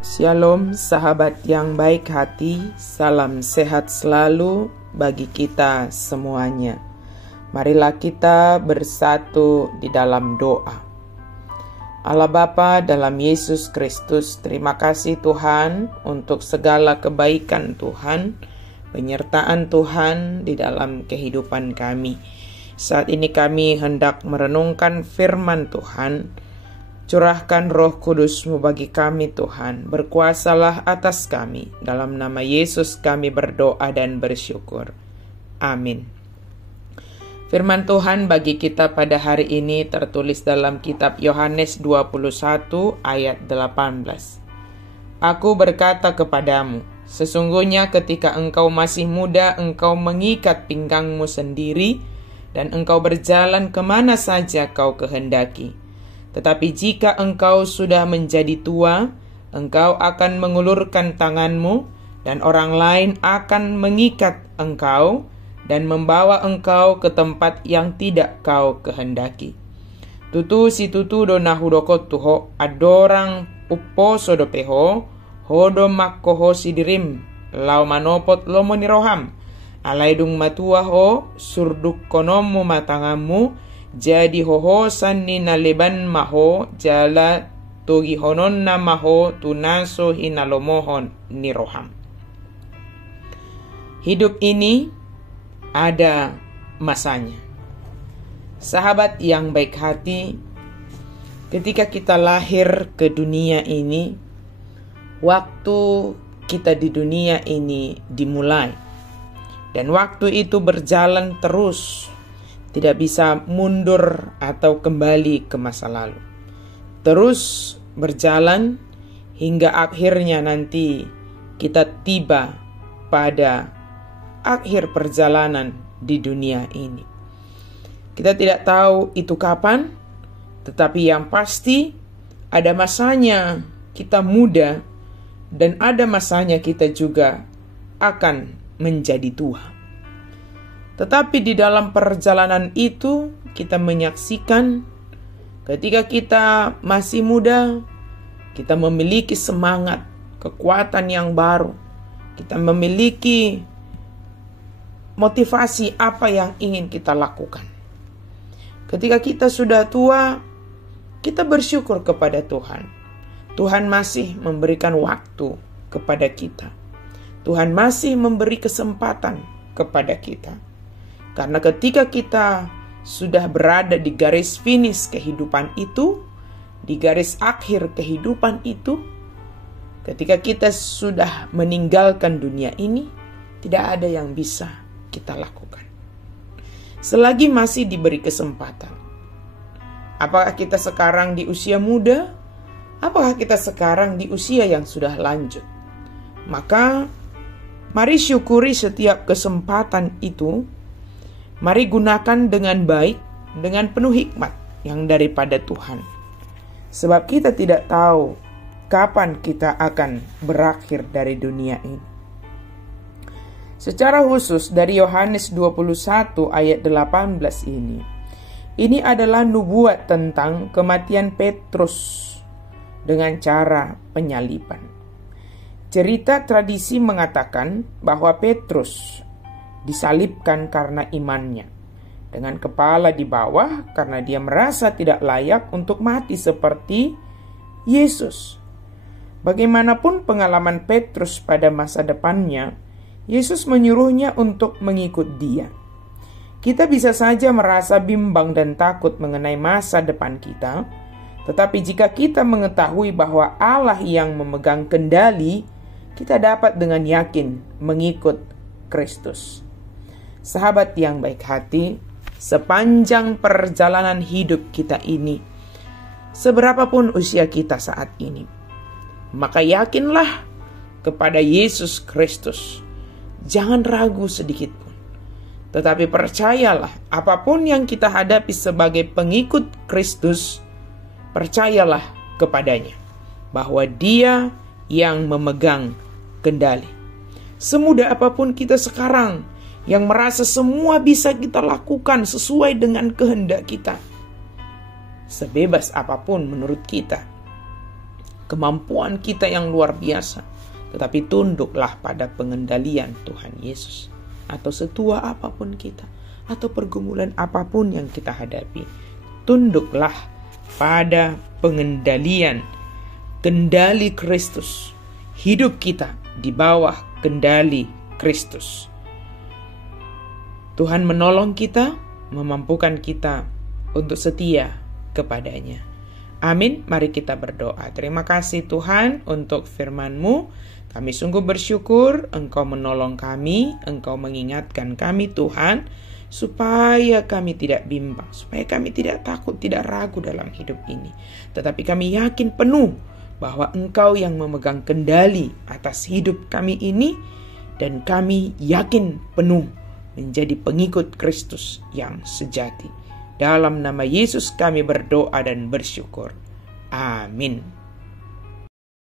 Shalom sahabat yang baik hati, salam sehat selalu bagi kita semuanya. Marilah kita bersatu di dalam doa. Allah Bapa dalam Yesus Kristus, terima kasih Tuhan untuk segala kebaikan Tuhan, penyertaan Tuhan di dalam kehidupan kami. Saat ini kami hendak merenungkan firman Tuhan. Curahkan Roh Kudus-Mu bagi kami Tuhan, berkuasalah atas kami. Dalam nama Yesus kami berdoa dan bersyukur. Amin. Firman Tuhan bagi kita pada hari ini tertulis dalam kitab Yohanes 21 ayat 18. Aku berkata kepadamu, sesungguhnya ketika engkau masih muda, engkau mengikat pinggangmu sendiri, dan engkau berjalan kemana saja kau kehendaki. Tetapi jika engkau sudah menjadi tua, engkau akan mengulurkan tanganmu, dan orang lain akan mengikat engkau, dan membawa engkau ke tempat yang tidak kau kehendaki. Tutu si tutu do nahudoko tuho, adorang upo sodopeho, hodo makkoho sidirim, lau manopot lomo niroham, alaidung matuaho, surduk konomu matangamu, jadi hohosan ni naliban maho jala togi honon na maho tunaso hinalomohon ni roham. Hidup ini ada masanya. Sahabat yang baik hati, ketika kita lahir ke dunia ini, waktu kita di dunia ini dimulai, dan waktu itu berjalan terus. Tidak bisa mundur atau kembali ke masa lalu. Terus berjalan hingga akhirnya nanti kita tiba pada akhir perjalanan di dunia ini. Kita tidak tahu itu kapan, tetapi yang pasti ada masanya kita muda dan ada masanya kita juga akan menjadi tua. Tetapi di dalam perjalanan itu kita menyaksikan ketika kita masih muda, kita memiliki semangat, kekuatan yang baru. Kita memiliki motivasi apa yang ingin kita lakukan. Ketika kita sudah tua, kita bersyukur kepada Tuhan. Tuhan masih memberikan waktu kepada kita. Tuhan masih memberi kesempatan kepada kita. Karena ketika kita sudah berada di garis finish kehidupan itu, di garis akhir kehidupan itu, ketika kita sudah meninggalkan dunia ini, tidak ada yang bisa kita lakukan. Selagi masih diberi kesempatan. Apakah kita sekarang di usia muda? Apakah kita sekarang di usia yang sudah lanjut? Maka, mari syukuri setiap kesempatan itu. Mari gunakan dengan baik, dengan penuh hikmat yang daripada Tuhan. Sebab kita tidak tahu kapan kita akan berakhir dari dunia ini. Secara khusus dari Yohanes 21 ayat 18 ini adalah nubuat tentang kematian Petrus dengan cara penyaliban. Cerita tradisi mengatakan bahwa Petrus disalibkan karena imannya, dengan kepala di bawah karena dia merasa tidak layak untuk mati seperti Yesus. Bagaimanapun pengalaman Petrus pada masa depannya, Yesus menyuruhnya untuk mengikut dia. Kita bisa saja merasa bimbang dan takut mengenai masa depan kita, tetapi jika kita mengetahui bahwa Allah yang memegang kendali, kita dapat dengan yakin mengikut Kristus. Sahabat yang baik hati, sepanjang perjalanan hidup kita ini, seberapapun usia kita saat ini, maka yakinlah kepada Yesus Kristus. Jangan ragu sedikit pun. Tetapi percayalah, apapun yang kita hadapi sebagai pengikut Kristus, percayalah kepadanya bahwa Dia yang memegang kendali. Semudah apapun kita sekarang, yang merasa semua bisa kita lakukan sesuai dengan kehendak kita, sebebas apapun menurut kita, kemampuan kita yang luar biasa, tetapi tunduklah pada pengendalian Tuhan Yesus. Atau setua apapun kita, atau pergumulan apapun yang kita hadapi, tunduklah pada kendali Kristus. Hidup kita di bawah kendali Kristus. Tuhan menolong kita, memampukan kita untuk setia kepadanya. Amin. Mari kita berdoa. Terima kasih Tuhan untuk firman-Mu. Kami sungguh bersyukur Engkau menolong kami, Engkau mengingatkan kami Tuhan, supaya kami tidak bimbang, supaya kami tidak takut, tidak ragu dalam hidup ini. Tetapi kami yakin penuh bahwa Engkau yang memegang kendali atas hidup kami ini, dan kami yakin penuh menjadi pengikut Kristus yang sejati. Dalam nama Yesus kami berdoa dan bersyukur. Amin.